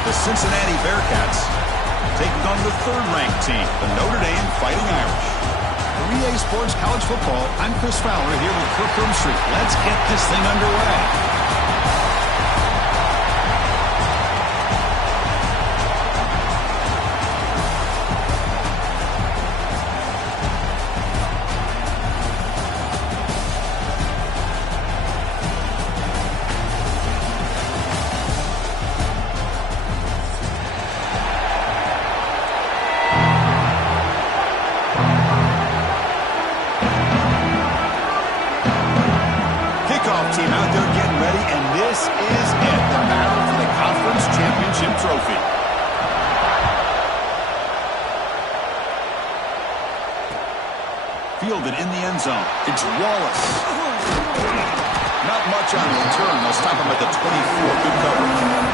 The Cincinnati Bearcats taking on the third-ranked team, the Notre Dame Fighting Irish. For EA Sports College Football, I'm Chris Fowler here with Kirk Street. Let's get this thing underway. Team out there getting ready, and this is it, the battle for the conference championship trophy. Fielded in the end zone. It's Wallace. Not much on the return. They'll stop him at the 24. Good coverage.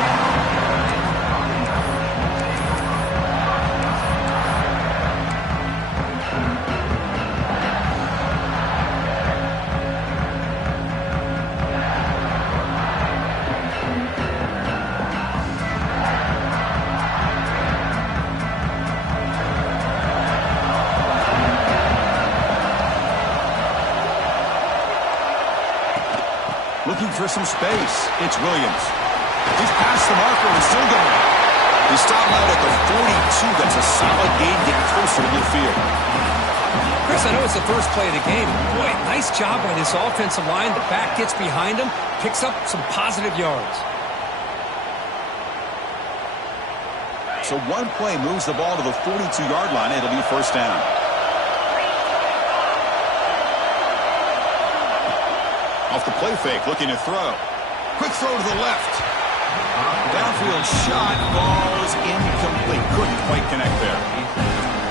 Looking for some space. It's Williams. He's past the marker and still going. He's stopped out at the 42. That's a solid gain to get closer to midfield. Chris, I know it's the first play of the game. Boy, nice job by this offensive line. The back gets behind him, picks up some positive yards. So one play moves the ball to the 42-yard line. It'll be first down. Off the play fake, looking to throw. Quick throw to the left. Downfield shot, ball is incomplete. Couldn't quite connect there.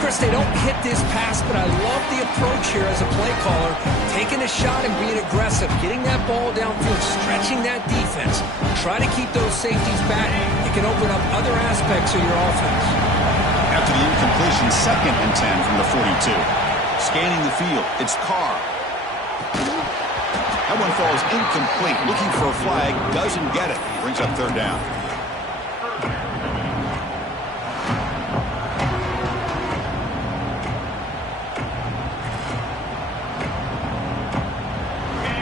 Chris, they don't hit this pass, but I love the approach here as a play caller. Taking a shot and being aggressive. Getting that ball downfield, stretching that defense. Try to keep those safeties back. It can open up other aspects of your offense. After the incompletion, 2nd and 10 from the 42. Scanning the field, it's Carr. That one falls incomplete. Looking for a flag. Doesn't get it. Brings up third down.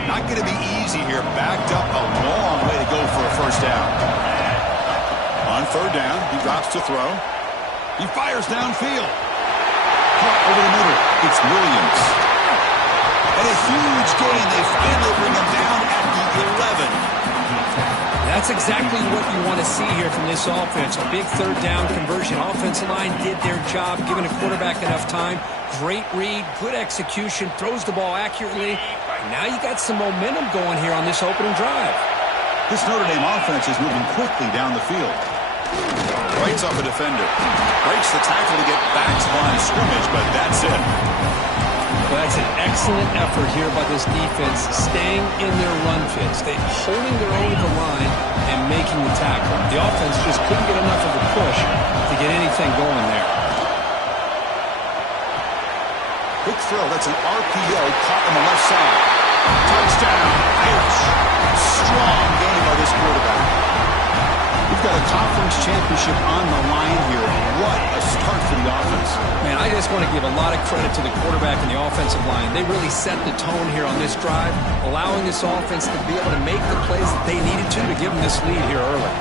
Not going to be easy here. Backed up a long way to go for a first down. On third down, he drops to throw. He fires downfield. Caught over the middle. It's Williams. And a huge gain. They finally bring him down at the 11. That's exactly what you want to see here from this offense. A big third down conversion. Offensive line did their job, giving a quarterback enough time. Great read, good execution, throws the ball accurately. And now you got some momentum going here on this opening drive. This Notre Dame offense is moving quickly down the field. Rights off a defender. Breaks the tackle to get back to line of scrimmage, but that's it. Well, that's an excellent effort here by this defense, staying in their run fits. They're holding their own at the line and making the tackle. The offense just couldn't get enough of a push to get anything going there. Quick throw. That's an RPO caught on the left side. Touchdown, Irish. Strong game by this quarterback. We've got a conference championship on the line here. What a start for the offense. Man, I just want to give a lot of credit to the quarterback and the offensive line. They really set the tone here on this drive, allowing this offense to be able to make the plays that they needed to give them this lead here early.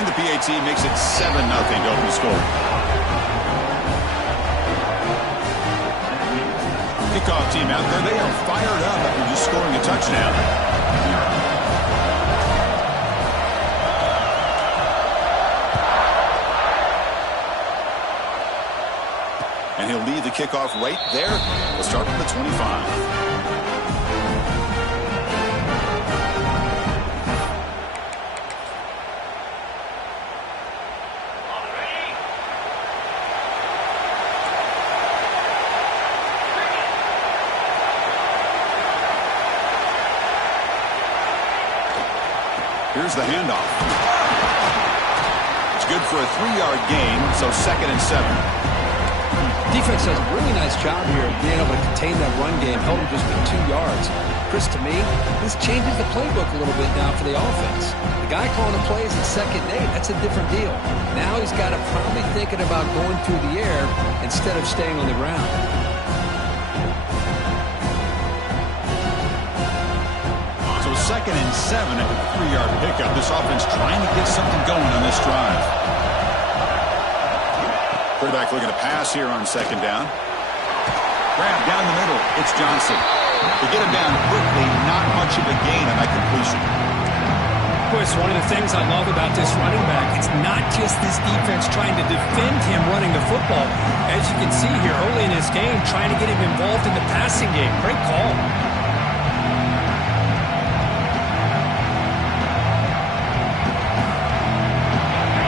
And the PAT makes it 7-0 to open the score. Kickoff team out there. They are fired up after just scoring a touchdown. And he'll lead the kickoff right there. We'll start from the 25. Here's the handoff. It's good for a 3-yard gain, so 2nd and 7. Defense does a really nice job here of being able to contain that run game, held him just with 2 yards. Chris, to me, this changes the playbook a little bit now for the offense. The guy calling the plays at 2nd and 8, that's a different deal. Now he's got to probably thinking about going through the air instead of staying on the ground. So 2nd and 7 at the 3-yard pickup. This offense trying to get something going on this drive. Quarterback looking to pass here on 2nd down. Grab down the middle. It's Johnson. They get him down quickly. Not much of a gain on that completion. Boy, it's one of the things I love about this running back. It's not just this defense trying to defend him running the football. As you can see here early in this game, trying to get him involved in the passing game. Great call.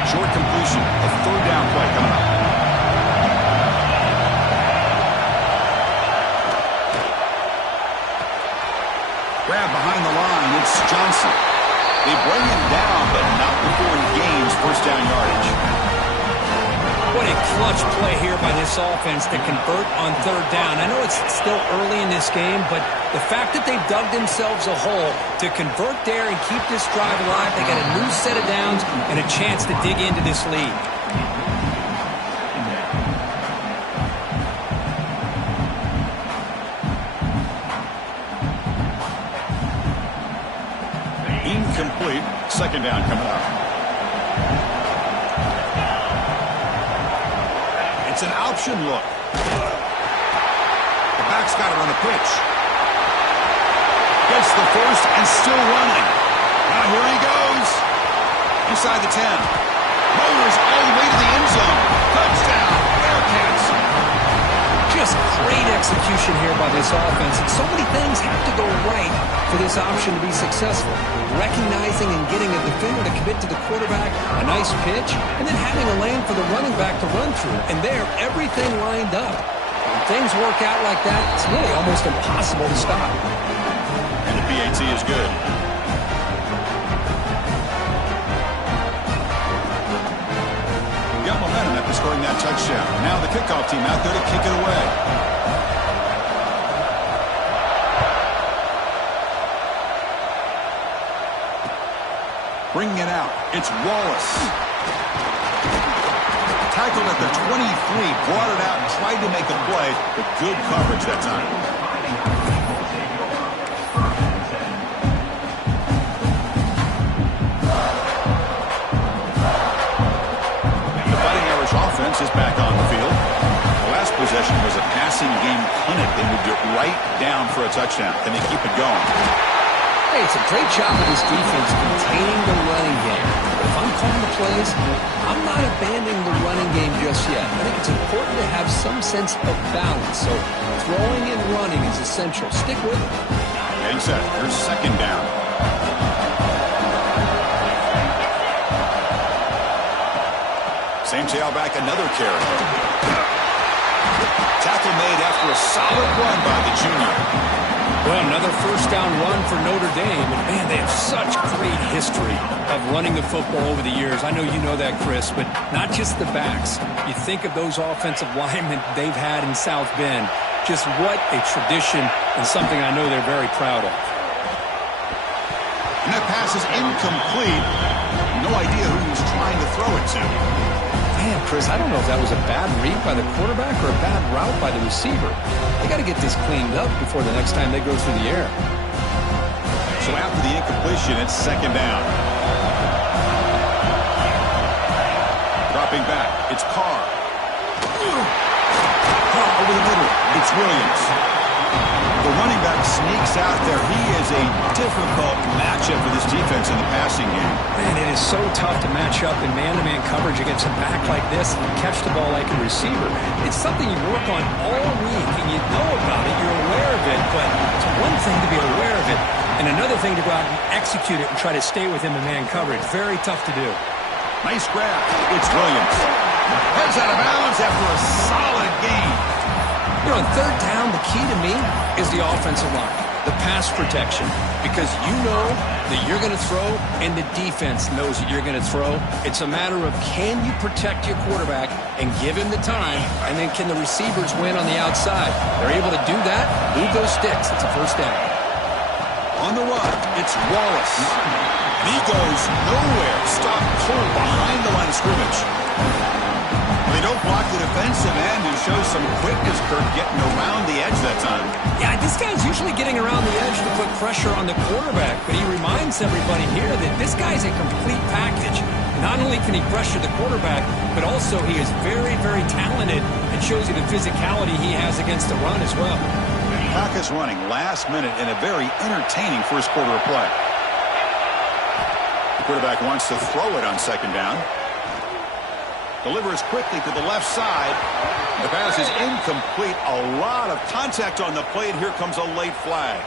Short completion. A 3rd down play coming up. Grab behind the line. It's Johnson. They bring him down, but not before he gains 1st down yardage. What a clutch play here by this offense to convert on 3rd down. I know it's still early in this game, but the fact that they've dug themselves a hole to convert there and keep this drive alive, they got a new set of downs and a chance to dig into this lead. Incomplete. 2nd down coming up. It's an option look. The back's got to run a pitch. Gets the first and still running. Now here he goes. Inside the 10. Motors all the way to the end zone. Touchdown. Bearcats. Just great execution here by this offense. And so many things have to go right for this option to be successful. Recognizing and getting a defender to commit to the quarterback, a nice pitch, and then having a lane for the running back to run through. And there, everything lined up. When things work out like that, it's really almost impossible to stop. And the PAT is good. Got momentum after scoring that touchdown. Now the kickoff team out there to kick it away. Bringing it out. It's Wallace. Tackled at the 23, brought it out and tried to make a play, but good coverage that time. The Fighting Irish offense is back on the field. The last possession was a passing game clinic. They moved it right down for a touchdown, and they keep it going. Hey, it's a great job of this defense containing the running game. If I'm calling the plays, I'm not abandoning the running game just yet. I think it's important to have some sense of balance. So throwing and running is essential. Stick with it. Getting set. Here's 2nd down. Same tailback, another carry. Tackle made after a solid run by the junior. Well, another 1st down run for Notre Dame. And, man, they have such great history of running the football over the years. I know you know that, Chris, but not just the backs. You think of those offensive linemen they've had in South Bend. Just what a tradition and something I know they're very proud of. And that pass is incomplete. No idea who he was trying to throw it to. Man, Chris, I don't know if that was a bad read by the quarterback or a bad route by the receiver. They got to get this cleaned up before the next time they go through the air. So after the incompletion, it's 2nd down. Dropping back, it's Carr. Carr over the middle, it's Williams. The running back sneaks out there. He is a difficult matchup for this defense in the passing game. Man, it is so tough to match up in man-to-man coverage against a back like this and catch the ball like a receiver. It's something you work on all week, and you know about it. You're aware of it, but it's one thing to be aware of it, and another thing to go out and execute it and try to stay with him in man coverage. Very tough to do. Nice grab. It's Williams. Heads out of bounds after a solid gain. You know, on 3rd down, the key to me is the offensive line. The pass protection, because you know that you're going to throw and the defense knows that you're going to throw. It's a matter of can you protect your quarterback and give him the time, and then can the receivers win on the outside? They're able to do that, move those sticks. It's a first down. On the run, it's Wallace. He goes nowhere. Stop cold behind the line of scrimmage. They don't block the defensive end, who shows some quickness, Kirk, getting around the edge that time. Yeah, this guy's usually getting around the edge to put pressure on the quarterback, but he reminds everybody here that this guy's a complete package. Not only can he pressure the quarterback, but also he is very, very talented and shows you the physicality he has against the run as well. Clock is running last minute in a very entertaining first quarter of play. The quarterback wants to throw it on second down. Delivers quickly to the left side. The pass is incomplete. A lot of contact on the play, and here comes a late flag.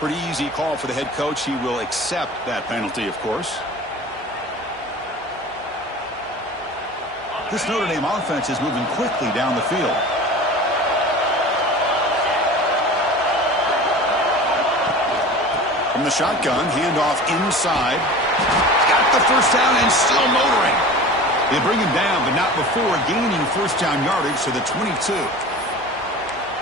Pretty easy call for the head coach. He will accept that penalty, of course. This Notre Dame offense is moving quickly down the field. From the shotgun, handoff inside. Got the first down and still motoring. They bring him down, but not before gaining first down yardage to the 22.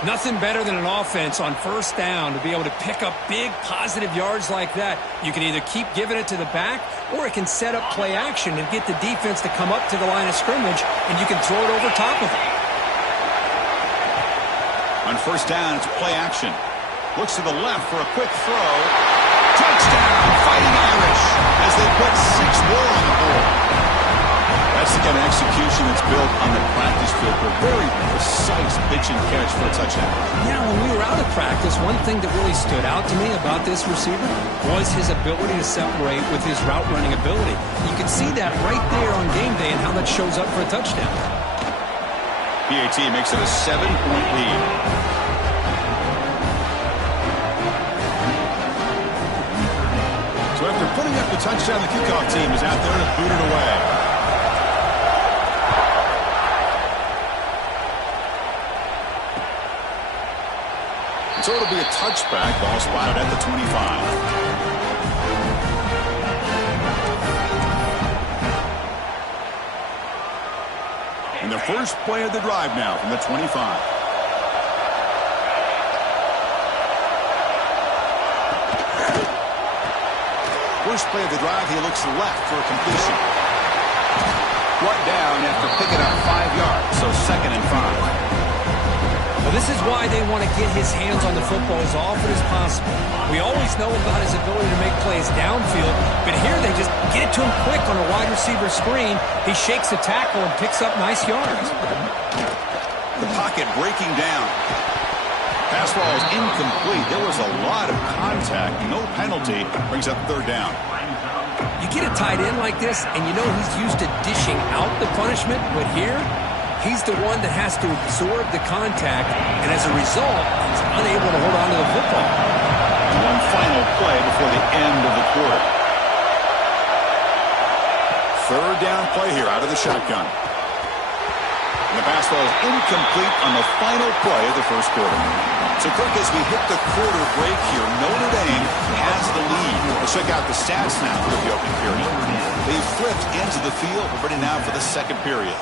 Nothing better than an offense on first down to be able to pick up big positive yards like that. You can either keep giving it to the back, or it can set up play action and get the defense to come up to the line of scrimmage, and you can throw it over top of it. On first down, it's play action. Looks to the left for a quick throw. Touchdown, Fighting Irish, as they put 6 more on the board. That's the kind of execution that's built on the practice field for very precise pitch and catch for a touchdown. Yeah, when we were out of practice, one thing that really stood out to me about this receiver was his ability to separate with his route running ability. You can see that right there on game day and how that shows up for a touchdown. PAT makes it a 7-point lead. So after putting up the touchdown, the kickoff team is out there to boot it away. So it'll be a touchback. Ball spotted at the 25. And the first play of the drive now from the 25. First play of the drive, he looks left for a completion. Brought down after picking up 5 yards, so 2nd and 5. Well, this is why they want to get his hands on the football as often as possible. We always know about his ability to make plays downfield, but here they just get it to him quick on a wide receiver screen. He shakes the tackle and picks up nice yards. The pocket breaking down. Pass ball is incomplete. There was a lot of contact. No penalty. Brings up 3rd down. You get a tight end like this, and you know he's used to dishing out the punishment, but here he's the one that has to absorb the contact, and as a result, he's unable to hold on to the football. One final play before the end of the quarter. 3rd down play here out of the shotgun. And the pass ball is incomplete on the final play of the first quarter. So, Kirk, as we hit the quarter break here, Notre Dame has the lead. Let's check out the stats now for the opening period. They flipped into the field. We're ready now for the second period.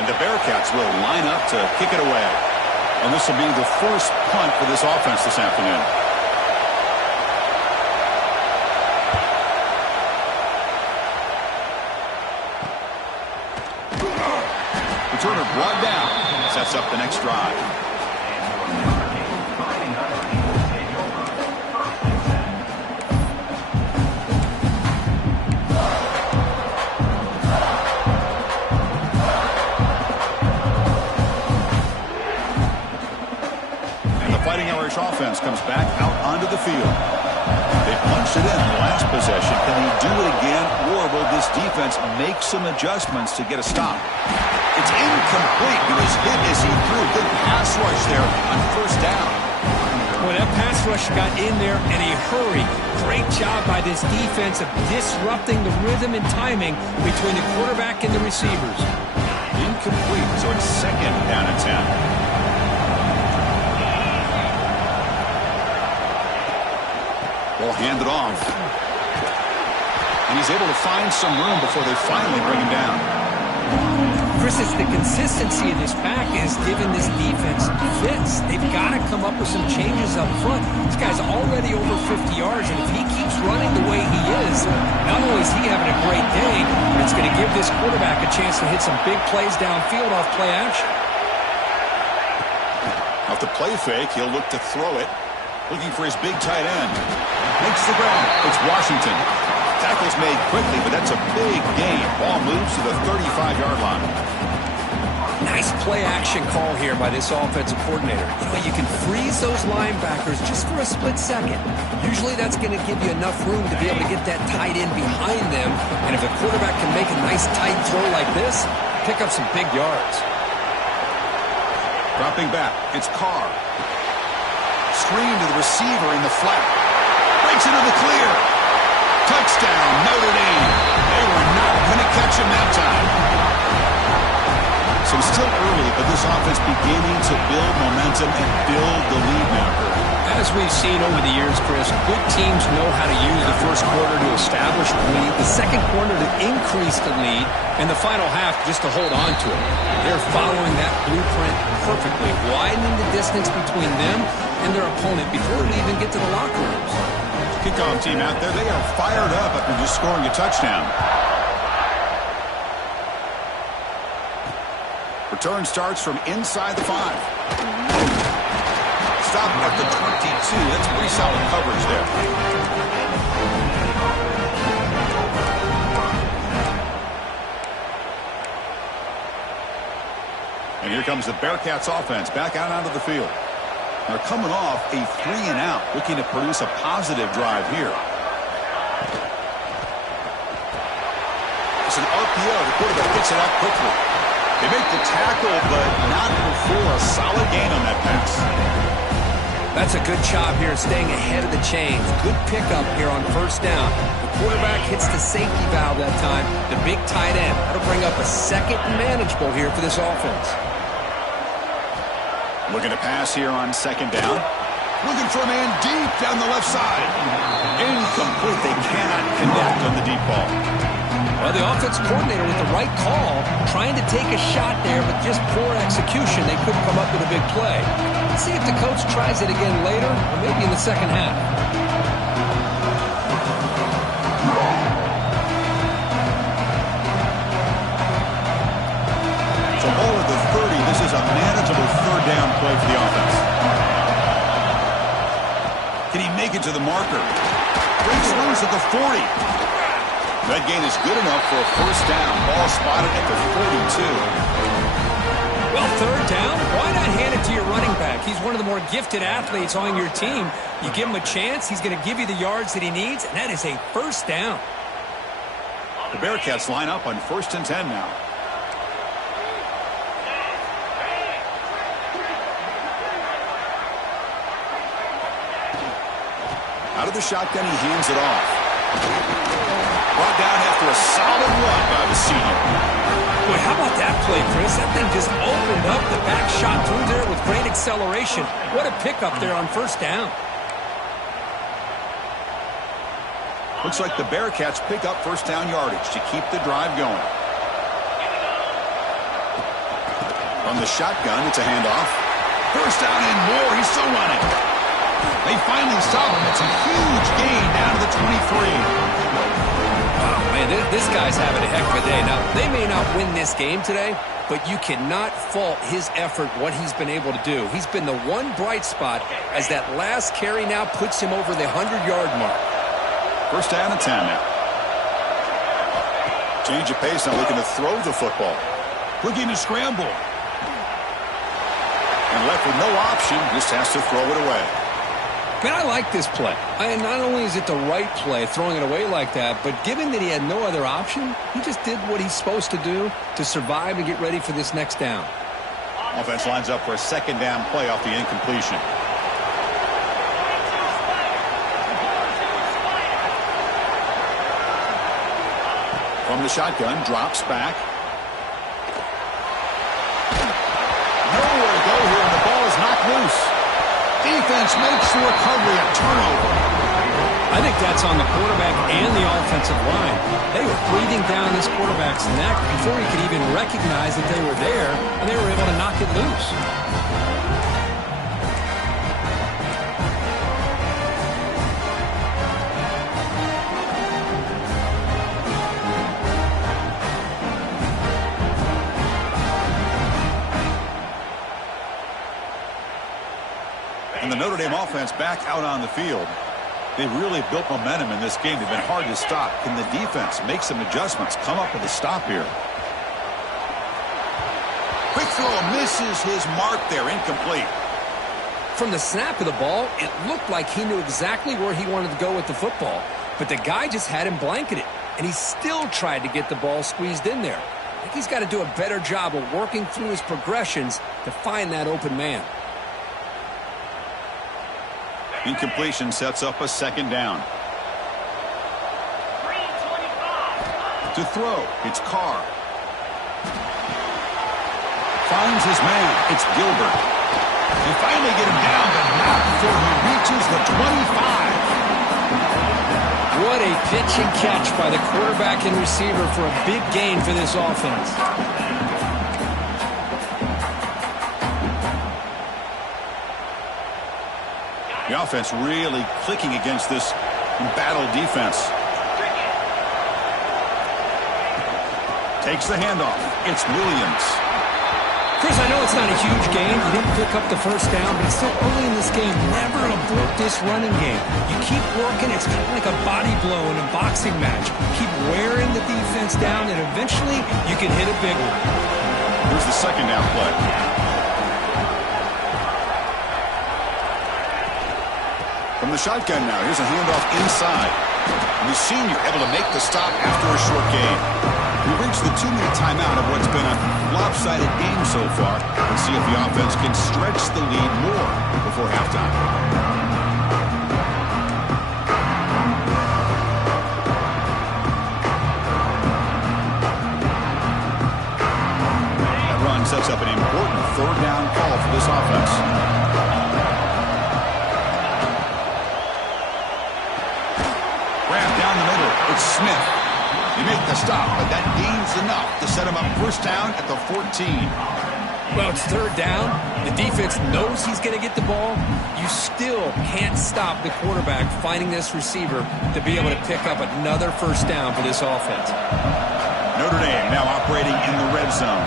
And the Bearcats will line up to kick it away. And this will be the first punt for this offense this afternoon. Returner brought down. Sets up the next drive. Fighting Irish offense comes back out onto the field. They punched it in the last possession. Can he do it again, or will this defense make some adjustments to get a stop? It's incomplete. He was hit as he threw. Good pass rush there on first down. Well, Boy, that pass rush got in there in a hurry. Great job by this defense of disrupting the rhythm and timing between the quarterback and the receivers. Incomplete, so it's second down and 10. Ball handed off. And he's able to find some room before they finally bring him down. Chris, it's the consistency in this pack is giving this defense fits. They've got to come up with some changes up front. This guy's already over 50 yards, and if he keeps running the way he is, not only is he having a great day, but it's going to give this quarterback a chance to hit some big plays downfield off play action. Off the play fake, he'll look to throw it. Looking for his big tight end. Makes the grab. It's Washington. Tackle's made quickly, but that's a big gain. Ball moves to the 35-yard line. Nice play-action call here by this offensive coordinator. You know, you can freeze those linebackers just for a split second. Usually that's going to give you enough room to be able to get that tight end behind them. And if a quarterback can make a nice tight throw like this, pick up some big yards. Dropping back, it's Carr. Screen to the receiver in the flat. Breaks into the clear. Touchdown, Notre Dame. They were not going to catch him that time. So it's still early, but this offense beginning to build momentum and build the lead now. As we've seen over the years, Chris, good teams know how to use the first quarter to establish the lead, the second quarter to increase the lead, and the final half just to hold on to it. They're following that blueprint perfectly, widening the distance between them and their opponent before they even get to the locker rooms. Kickoff team out there, they are fired up after just scoring a touchdown. Return starts from inside the 5. Stop at the 22. That's pretty solid coverage there. And here comes the Bearcats offense back out onto the field. They're coming off a 3-and-out, looking to produce a positive drive here. It's an RPO. The quarterback picks it up quickly. They make the tackle, but not before a solid gain on that pass. That's a good job here staying ahead of the chains. Good pickup here on first down. The quarterback hits the safety valve that time. The big tight end. That'll bring up a second and manageable here for this offense. Looking to pass here on second down. Looking for a man deep down the left side. Incomplete. They cannot connect on the deep ball. Well, the offense coordinator with the right call, trying to take a shot there, but just poor execution. They couldn't come up with a big play. Let's see if the coach tries it again later, or maybe in the second half. So ball at the 30. This is a manageable third down play for the offense. Can he make it to the marker? Breaks loose at the 40. That gain is good enough for a first down. Ball spotted at the 42. Well, third down, why not hand it to your running back? He's one of the more gifted athletes on your team. You give him a chance, he's going to give you the yards that he needs, and that is a first down. The Bearcats line up on 1st and 10 now. Out of the shotgun, he hands it off. Brought down after a solid run by the senior. Boy, how about that play, Chris? That thing just opened up. The back shot through there with great acceleration. What a pickup there on first down. Looks like the Bearcats pick up first down yardage to keep the drive going. From the shotgun, it's a handoff. First down and more. He's still running. They finally stop him. It's a huge gain down to the 23. Oh, man, this guy's having a heck of a day. Now, they may not win this game today, but you cannot fault his effort, what he's been able to do. He's been the one bright spot as that last carry now puts him over the 100-yard mark. First down and 10 now. Change of pace, now looking to throw the football. Looking to scramble. And left with no option, just has to throw it away. Man, I like this play. Not only is it the right play, throwing it away like that, but given that he had no other option, he just did what he's supposed to do to survive and get ready for this next down. Offense lines up for a second down play off the incompletion. From the shotgun, drops back. Nowhere to go here, and the ball is knocked loose. Defense makes the recovery a turnover. I think that's on the quarterback and the offensive line. They were breathing down this quarterback's neck before he could even recognize that they were there, and they were able to knock it loose. And the Notre Dame offense back out on the field. They've really built momentum in this game. They've been hard to stop. Can the defense make some adjustments, come up with a stop here? Quick throw misses his mark there, incomplete. From the snap of the ball, it looked like he knew exactly where he wanted to go with the football. But the guy just had him blanketed, and he still tried to get the ball squeezed in there. I think he's got to do a better job of working through his progressions to find that open man. Incompletion sets up a second down. To throw, it's Carr. Finds his man. It's Gilbert. They finally get him down, but not before he reaches the 25. What a pitch and catch by the quarterback and receiver for a big gain for this offense. The offense really clicking against this embattled defense. Takes the handoff. It's Williams. Chris, I know it's not a huge game. You didn't pick up the first down, but it's still early in this game. Never abort this running game. You keep working. It's kind of like a body blow in a boxing match. Keep wearing the defense down, and eventually you can hit a big one. Here's the second down play. From the shotgun now, here's a handoff inside. And the senior able to make the stop after a short gain. We reached the 2-minute timeout of what's been a lopsided game so far. Let's see if the offense can stretch the lead more before halftime. That run sets up an important third down call for this offense. Down the middle, it's Smith. He made the stop, but that gains enough to set him up first down at the 14. Well, it's third down. The defense knows he's going to get the ball. You still can't stop the quarterback finding this receiver to be able to pick up another first down for this offense. Notre Dame now operating in the red zone.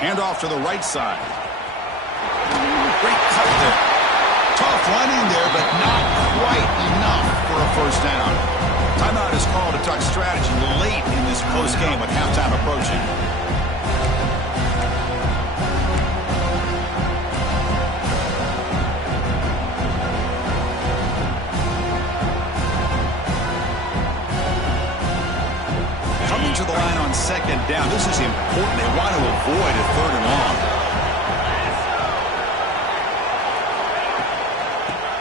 Handoff to the right side. Great cut there. Tough running there, but not quite enough for a first down. Timeout is called to talk strategy late in this close game with halftime approaching. Coming to the line on second down. This is important. They want to avoid a third and long.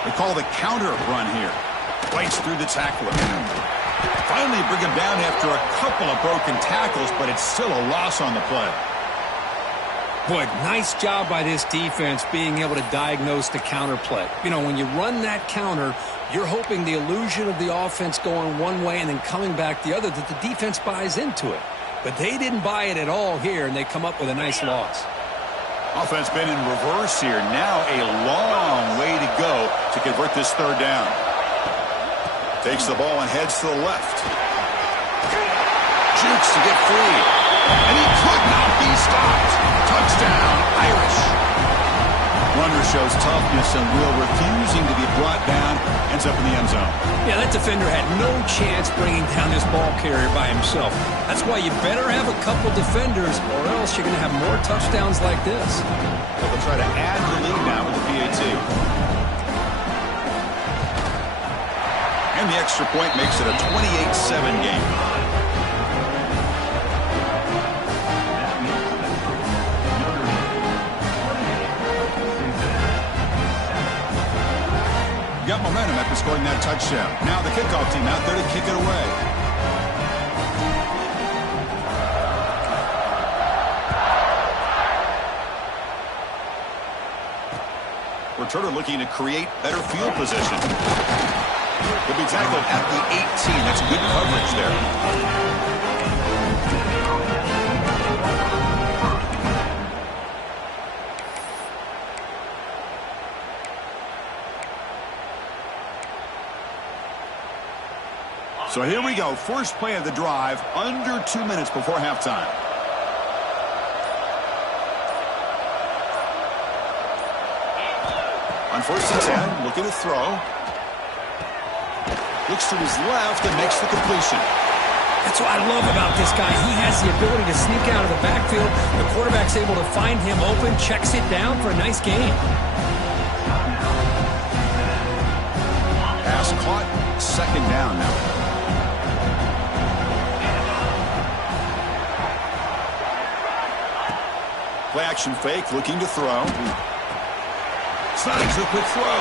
They call the counter run here. Bites through the tackler. Finally bring him down after a couple of broken tackles, but it's still a loss on the play. Boy, nice job by this defense being able to diagnose the counter play. You know, when you run that counter, you're hoping the illusion of the offense going one way and then coming back the other, that the defense buys into it. But they didn't buy it at all here, and they come up with a nice loss. Offense been in reverse here. Now a long way to go to convert this third down. Takes the ball and heads to the left. Jukes to get free. And he could not be stopped. Touchdown, Irish. Runner shows toughness and will, refusing to be brought down. Ends up in the end zone. Yeah, that defender had no chance bringing down this ball carrier by himself. That's why you better have a couple defenders, or else you're going to have more touchdowns like this. So they'll try to add the lead now with the PAT. And the extra point makes it a 28-7 game. Got momentum after scoring that touchdown. Now the kickoff team out there to kick it away. Returner looking to create better field position. He'll be tackled at the 18. That's good coverage there. So here we go. First play of the drive, under 2 minutes before halftime. On 1st and 10, looking to throw. Looks to his left and makes the completion. That's what I love about this guy. He has the ability to sneak out of the backfield. The quarterback's able to find him open, checks it down for a nice gain. Pass caught, 2nd down now. Play action fake, looking to throw. Slides a quick throw.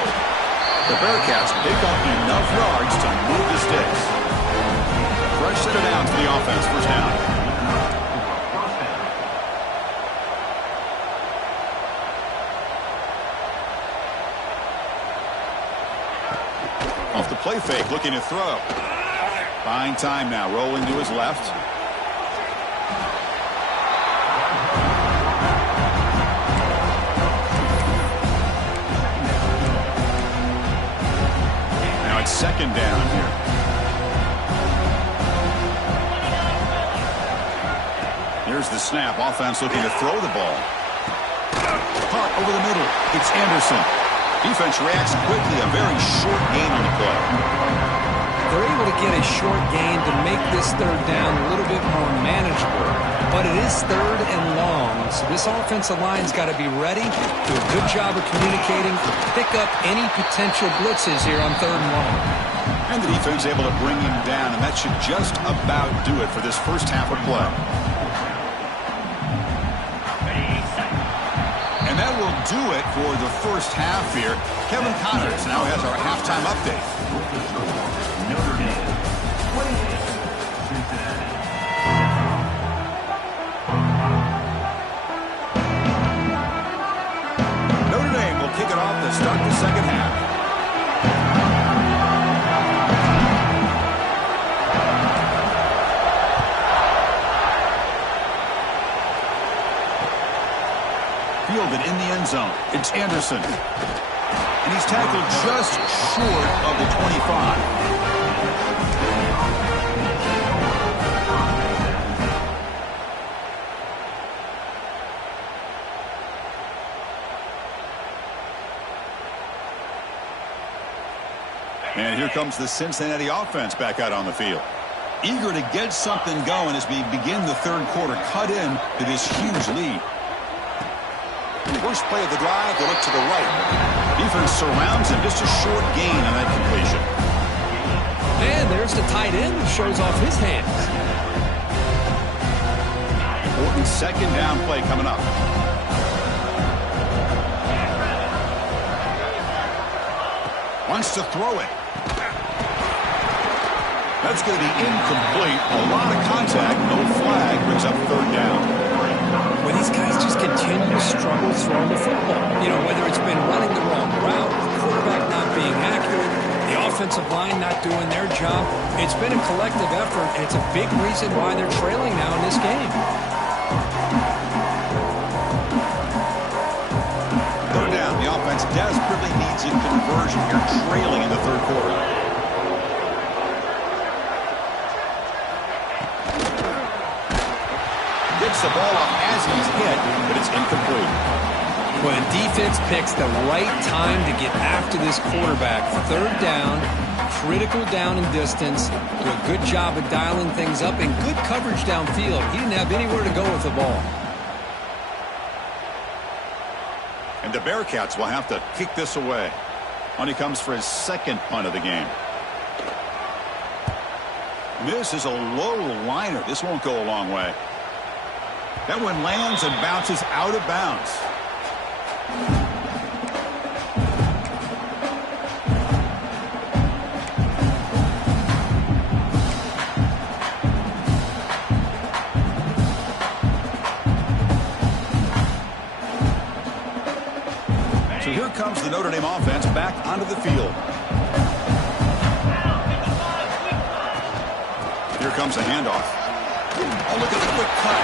The Bearcats pick up enough yards to move the sticks. Fresh set it down for the offense, 1st down. Off the play fake, looking to throw. Buying time now, rolling to his left. Second down here. Here's the snap. Offense looking to throw the ball. Caught over the middle. It's Anderson. Defense reacts quickly. A very short gain on the play. They're able to get a short gain to make this 3rd down a little bit more manageable. But it is 3rd and long, so this offensive line's got to be ready, do a good job of communicating, pick up any potential blitzes here on 3rd and long. And the defense able to bring him down, and that should just about do it for this first half of play. And that will do it for the first half here. Kevin Connors now has our halftime update. Notre Dame will kick it off to start the second half. Fielded in the end zone. It's Anderson. And he's tackled just short of the 25. And here comes the Cincinnati offense back out on the field. Eager to get something going as we begin the 3rd quarter. Cut in to this huge lead. First play of the drive, they look to the right. Defense surrounds him. Just a short gain on that completion. And there's the tight end who shows off his hands. Important 2nd down play coming up. Wants to throw it. That's going to be incomplete. A lot of contact. No flag. Brings up 3rd down. Well, these guys just continue to struggle throwing the football. You know, whether it's been running the wrong route, the quarterback not being accurate, the offensive line not doing their job. It's been a collective effort, and it's a big reason why they're trailing now in this game. 3rd down. The offense desperately needs a conversion here, trailing in the 3rd quarter. Gets the ball off as he's hit, but it's incomplete. Well, the defense picks the right time to get after this quarterback. 3rd down, critical down and distance. Do a good job of dialing things up and good coverage downfield. He didn't have anywhere to go with the ball. And the Bearcats will have to kick this away. On he comes for his 2nd punt of the game. This is a low liner. This won't go a long way. That one lands and bounces out of bounds. comes the Notre Dame offense back onto the field. Here comes a handoff. Oh, look at the quick cut.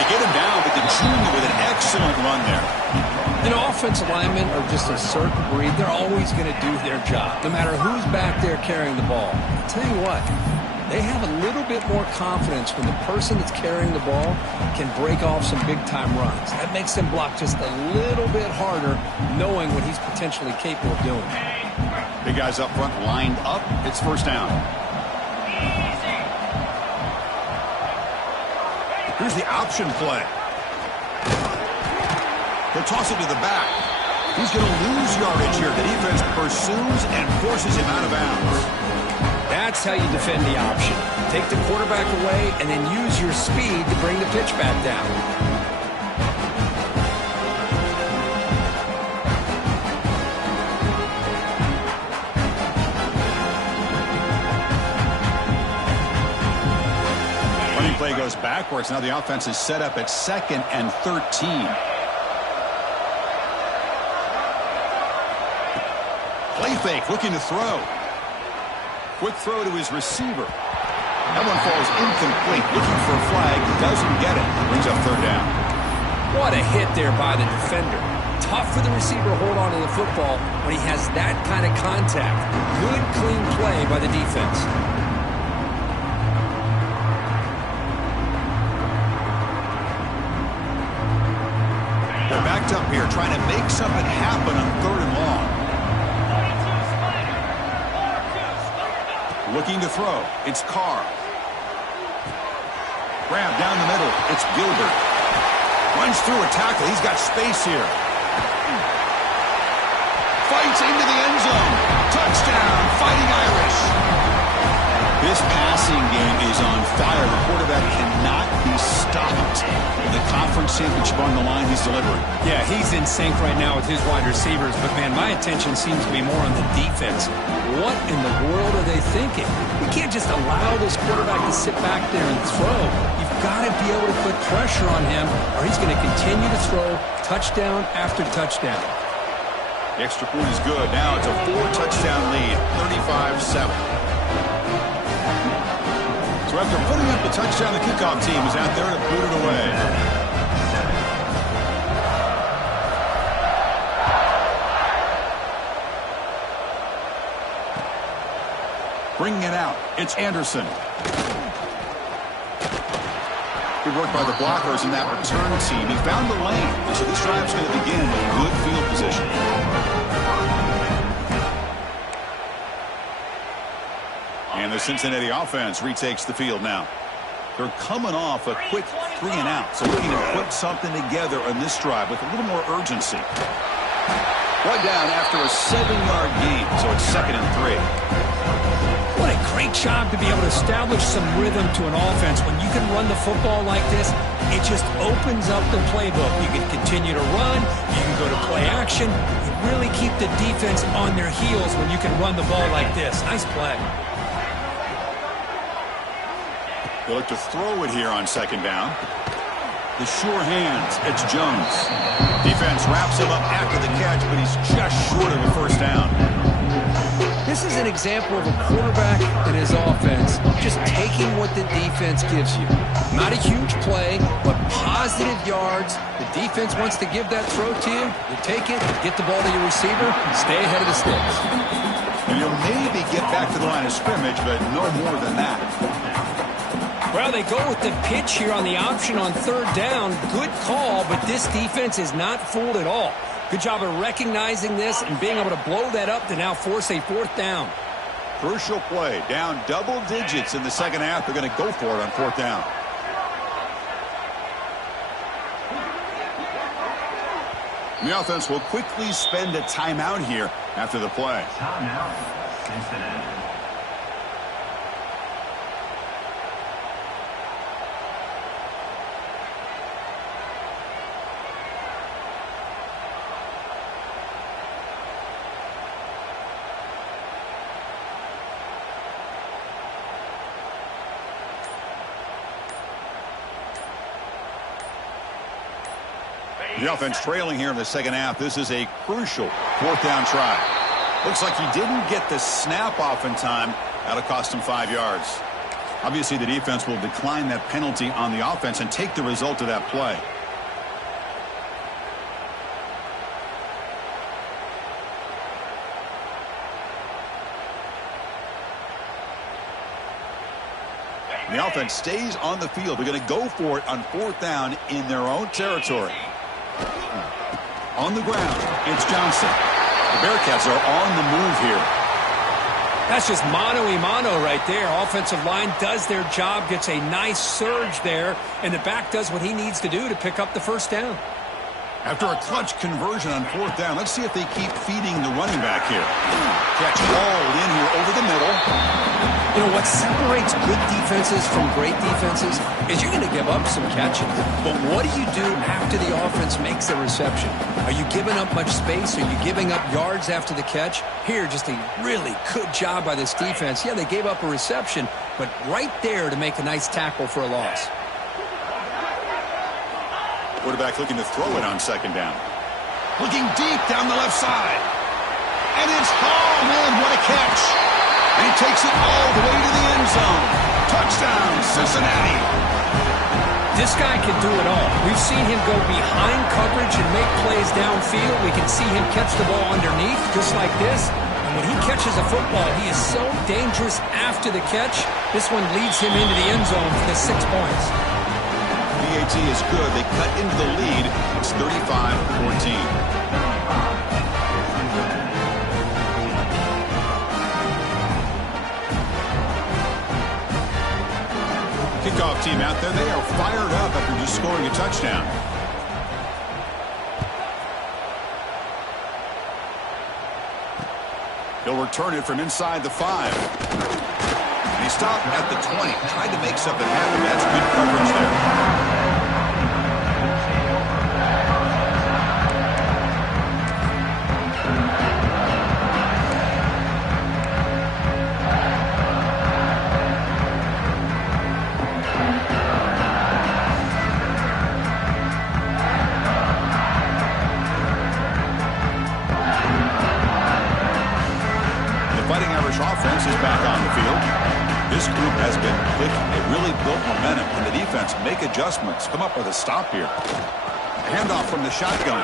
They get him down, but the junior with an excellent run there. You know, offensive linemen are just a certain breed. They're always going to do their job, no matter who's back there carrying the ball. I'll tell you what, they have a little bit more confidence when the person that's carrying the ball can break off some big-time runs. That makes them block just a little bit harder, knowing what he's potentially capable of doing. Big guys up front lined up. It's first down. Here's the option play. He'll toss it to the back. He's going to lose yardage here. The defense pursues and forces him out of bounds. That's how you defend the option. Take the quarterback away and then use your speed to bring the pitch back down. Running play goes backwards. Now the offense is set up at 2nd and 13. Play fake, looking to throw. Quick throw to his receiver. That one falls incomplete. Looking for a flag. Doesn't get it. Brings up third down. What a hit there by the defender. Tough for the receiver to hold on to the football when he has that kind of contact. Good, clean play by the defense. They're backed up here trying to make something happen on 3rd and long. Looking to throw. It's Carr. Grab down the middle. It's Gilbert. Runs through a tackle. He's got space here. Fights into the end zone. Touchdown, Fighting Irish. This passing game is on fire. The quarterback cannot be stopped. The conference championship on the line, he's delivering. Yeah, he's in sync right now with his wide receivers, but man, my attention seems to be more on the defense. What in the world are they thinking? You can't just allow this quarterback to sit back there and throw. You've got to be able to put pressure on him, or he's going to continue to throw touchdown after touchdown. The extra point is good. Now it's a 4-touchdown lead, 35-7. So after putting up the touchdown, the kickoff team is out there to boot it away. Bringing it out, it's Anderson. Good work by the blockers in that return team. He found the lane, and so this drive's going to begin with good field position. And the Cincinnati offense retakes the field now. They're coming off a quick 3-and-out, so looking to put something together on this drive with a little more urgency. One down after a 7-yard gain, so it's 2nd and 3. What a great job to be able to establish some rhythm to an offense. When you can run the football like this, it just opens up the playbook. You can continue to run. You can go to play action. You really keep the defense on their heels when you can run the ball like this. Nice play. They look to throw it here on 2nd down. The sure hands. It's Jones. Defense wraps him up after the catch, but he's just short of a first down. This is an example of a quarterback and his offense just taking what the defense gives you. Not a huge play, but positive yards. The defense wants to give that throw to you. You take it, get the ball to your receiver, stay ahead of the sticks. And you'll maybe get back to the line of scrimmage, but no more than that. Well, they go with the pitch here on the option on 3rd down. Good call, but this defense is not fooled at all. Good job of recognizing this and being able to blow that up to now force a 4th down. Crucial play. Down double digits in the second half. They're going to go for it on 4th down. The offense will quickly spend a timeout here after the play. Timeout, Cincinnati. The offense trailing here in the second half. This is a crucial fourth down try. Looks like he didn't get the snap off in time. That'll cost him 5 yards. Obviously, the defense will decline that penalty on the offense and take the result of that play. The offense stays on the field. They're going to go for it on fourth down in their own territory. On the ground, it's Johnson. The Bearcats are on the move here. That's just mano-a-mano right there. Offensive line does their job, gets a nice surge there, and the back does what he needs to do to pick up the first down. After a clutch conversion on fourth down, let's see if they keep feeding the running back here. Catch hauled in here over the middle. You know, what separates good defenses from great defenses is you're going to give up some catches. But what do you do after the offense makes the reception? Are you giving up much space? Are you giving up yards after the catch? Here, just a really good job by this defense. Yeah, they gave up a reception, but right there to make a nice tackle for a loss. Quarterback looking to throw it on second down. Looking deep down the left side. And it's hauled in. What a catch. And he takes it all the way to the end zone. Touchdown, Cincinnati. This guy can do it all. We've seen him go behind coverage and make plays downfield. We can see him catch the ball underneath just like this. And when he catches a football, he is so dangerous after the catch. This one leads him into the end zone for the 6 points. PAT is good. They cut into the lead. It's 35-14. Kickoff team out there. They are fired up after just scoring a touchdown. He'll return it from inside the 5. And he stopped at the 20. Tried to make something happen. That's good coverage there. Offense is back on the field. This group has been clicking. They really built momentum, and the defense make adjustments. Come up with a stop here. A handoff from the shotgun.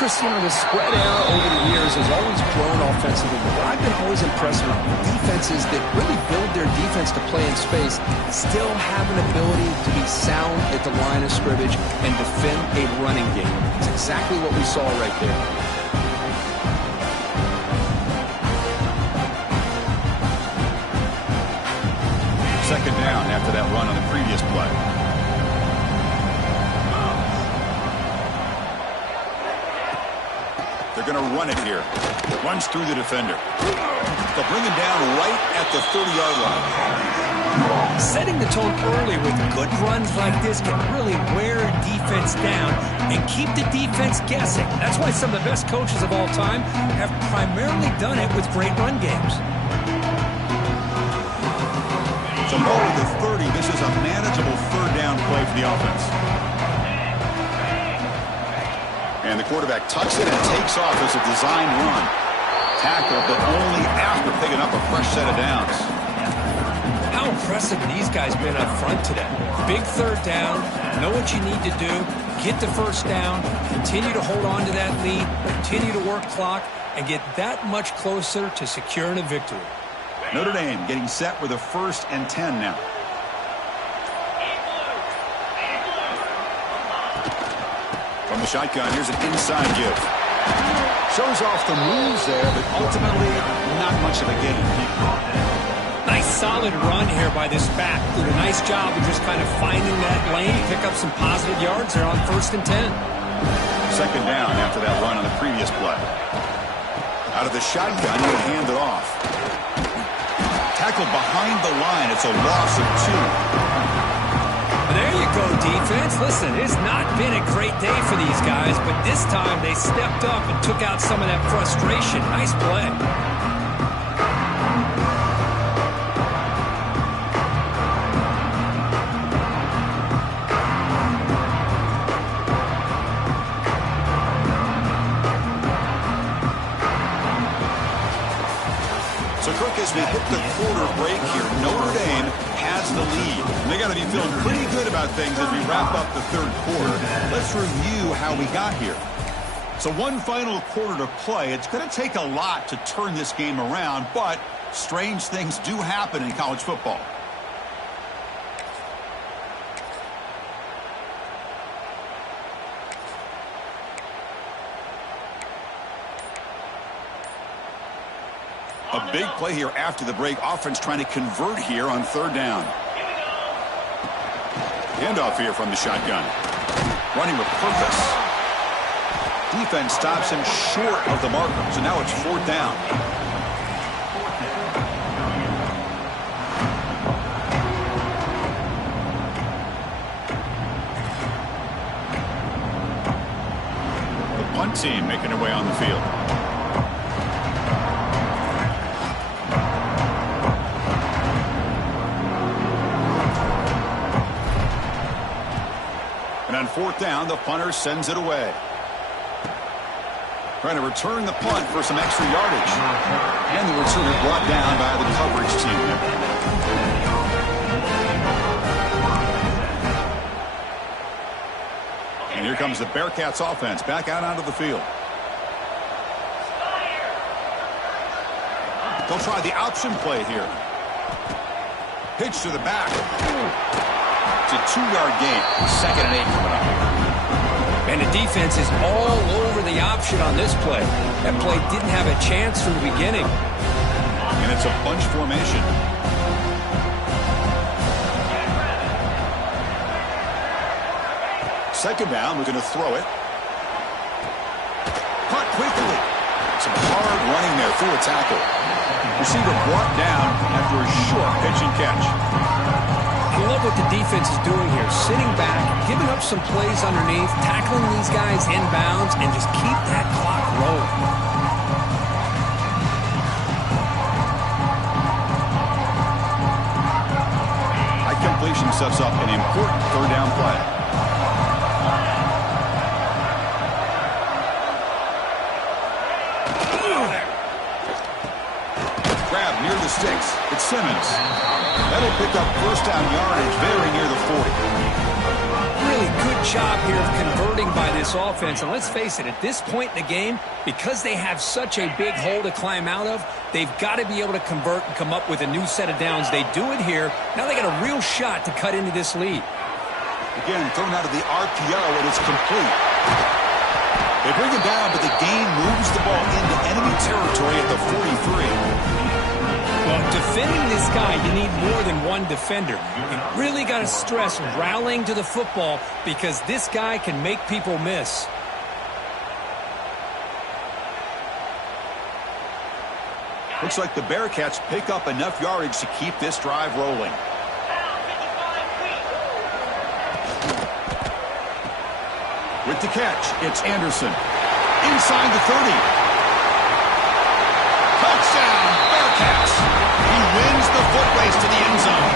Cristiano, the spread era over the years has always grown offensively, but I've been always impressed with defenses that really build their defense to play in space, still have an ability to be sound at the line of scrimmage and defend a running game. It's exactly what we saw right there. Second down after that run on the previous play. They're going to run it here. Runs through the defender. They'll bring him down right at the 30-yard line. Setting the tone early with good runs like this can really wear a defense down and keep the defense guessing. That's why some of the best coaches of all time have primarily done it with great run games. So lower the 30. This is a manageable third down play for the offense. And the quarterback tucks it and takes off as a design run. Tackle, but only after picking up a fresh set of downs. How impressive these guys been up front today. Big third down, know what you need to do, get the first down, continue to hold on to that lead, continue to work clock, and get that much closer to securing a victory. Notre Dame getting set with a 1st and 10 now. From the shotgun, here's an inside give. Shows off the moves there, but ultimately not much of a gain. Nice solid run here by this back. Did a nice job of just kind of finding that lane, pick up some positive yards there on 1st and 10. Second down after that run on the previous play. Out of the shotgun, he'll hand it off. Tackled behind the line. It's a loss of 2. There you go, defense. Listen, it's not been a great day for these guys, but this time they stepped up and took out some of that frustration. Nice play. So, Kirk, as we hit the quarter break here, Notre Dame has the lead. And they got to be feeling pretty good about things as we wrap up the third quarter. Let's review how we got here. So one final quarter to play. It's going to take a lot to turn this game around, but strange things do happen in college football. A big play here after the break. Offense trying to convert here on third down. Handoff here from the shotgun. Running with purpose. Defense stops him short of the marker, so now it's fourth down. The punt team making their way on the field. And on fourth down, the punter sends it away. Trying to return the punt for some extra yardage. And the returner brought down by the coverage team. And here comes the Bearcats offense back out onto the field. They'll try the option play here. Pitch to the back. It's a 2-yard gain. 2nd and 8 coming up. And the defense is all over the option on this play. That play didn't have a chance from the beginning. And it's a bunch formation. Second down, we're going to throw it. Punt quickly. Some hard running there through a tackle. Receiver brought down after a short pitch and catch. I love what the defense is doing here. Sitting back, giving up some plays underneath, tackling these guys inbounds, and just keep that clock rolling. High completion sets up an important third down play. Grab near the sticks. It's Simmons. That'll pick up first down yardage very near the 40. Really good job here of converting by this offense. And let's face it, at this point in the game, because they have such a big hole to climb out of, they've got to be able to convert and come up with a new set of downs. They do it here. Now they got a real shot to cut into this lead. Again, thrown out of the RPO, and it's complete. They bring it down, but the game moves the ball into enemy territory at the 43. Well, defending this guy, you need more than one defender. You really got to stress rallying to the football because this guy can make people miss. Looks like the Bearcats pick up enough yardage to keep this drive rolling. With the catch, it's Anderson. Inside the 30. Touchdown, Bearcats. He wins the foot race to the end zone.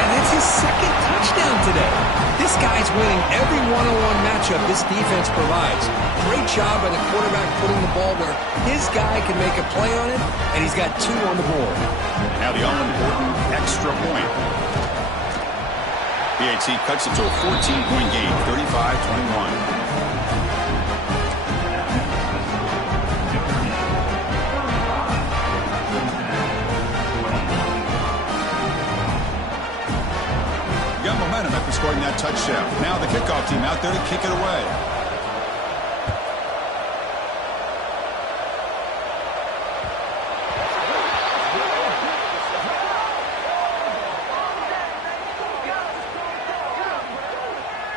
And it's his second touchdown today. This guy's winning every one-on-one matchup this defense provides. Great job by the quarterback putting the ball where his guy can make a play on it, and he's got 2 on the board. Now the all-important extra point. PAT cuts it to a 14-point game, 35-21. Got momentum after scoring that touchdown. Now the kickoff team out there to kick it away.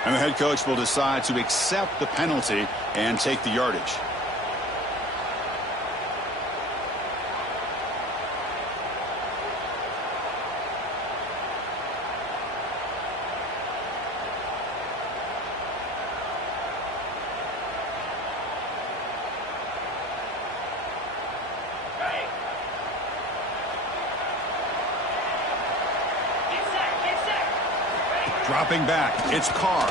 And the head coach will decide to accept the penalty and take the yardage. Dropping back, it's Carr.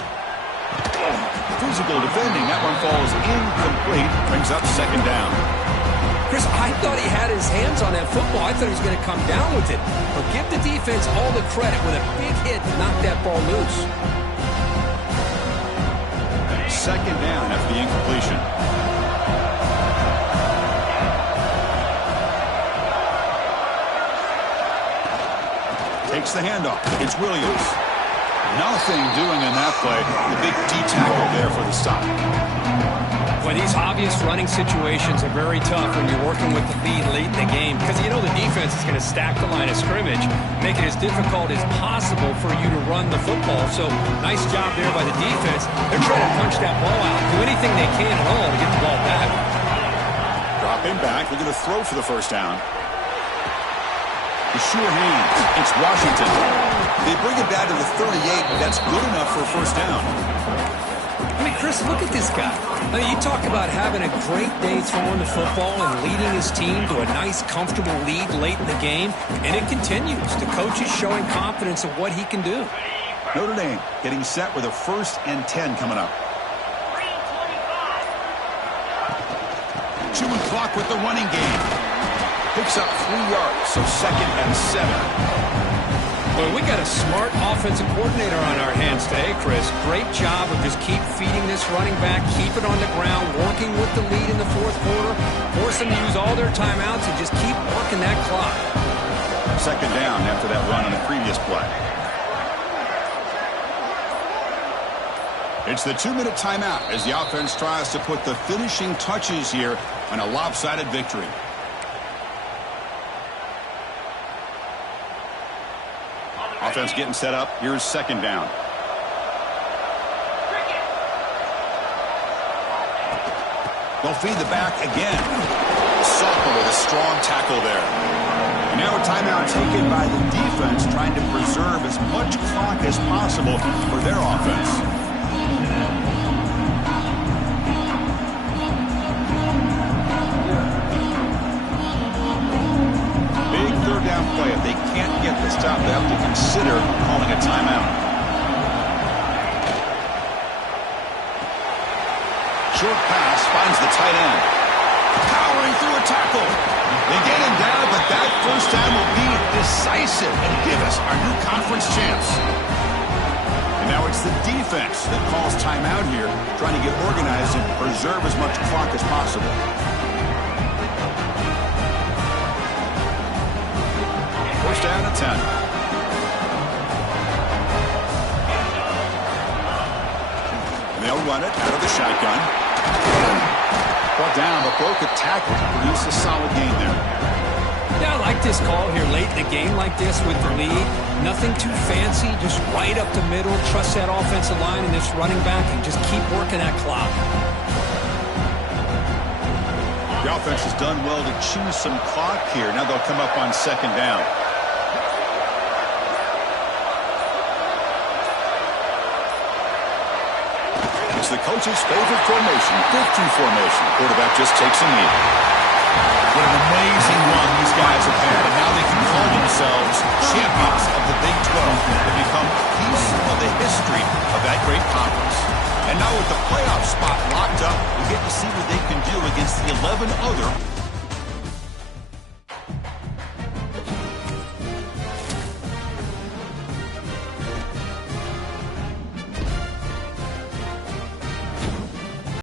Physical defending, that one falls incomplete, brings up second down. Chris, I thought he had his hands on that football. I thought he was going to come down with it. But give the defense all the credit with a big hit to knock that ball loose. Second down after the incompletion. Takes the handoff. It's Williams. Nothing doing in that play. The big D tackle there for the stop. Well, these obvious running situations are very tough when you're working with the lead late in the game because you know the defense is going to stack the line of scrimmage, make it as difficult as possible for you to run the football. So nice job there by the defense. They're trying to punch that ball out, do anything they can at all to get the ball back. Dropping back, they're going to throw for the first down. The sure hands. It's Washington. They bring it down to the 38, but that's good enough for a first down. I mean, Chris, look at this guy. I mean, you talk about having a great day throwing the football and leading his team to a nice, comfortable lead late in the game, and it continues. The coach is showing confidence of what he can do. Notre Dame getting set with a 1st and 10 coming up. Chewing clock with the running game. Picks up 3 yards, so 2nd and 7. Well, we got a smart offensive coordinator on our hands today, Chris. Great job of just keep feeding this running back, keep it on the ground, working with the lead in the 4th quarter, force them to use all their timeouts and just keep working that clock. 2nd down after that run on the previous play. It's the 2-minute timeout as the offense tries to put the finishing touches here on a lopsided victory. Offense getting set up. Here's 2nd down. They'll feed the back again. Salter with a strong tackle there. And now a timeout taken by the defense trying to preserve as much clock as possible for their offense. Big 3rd down play. If they can't get the stop, they have to consider calling a timeout. Short pass finds the tight end. Powering through a tackle. They get him down, but that first down will be decisive and give us our new conference chance. And now it's the defense that calls timeout here, trying to get organized and preserve as much clock as possible. First down at 10. And they'll run it out of the shotgun. Brought down, but broke a tackle to produce a solid gain there. Yeah, I like this call here late in the game like this with the lead. Nothing too fancy, just right up the middle. Trust that offensive line and this running back and just keep working that clock. The offense has done well to choose some clock here. Now they'll come up on 2nd down. It's the coach's favorite formation, 5-2 formation. Quarterback just takes a knee. What an amazing run these guys have had, and now they can call themselves champions of the Big 12. They become a piece of the history of that great conference. And now with the playoff spot locked up, we get to see what they can do against the 11 other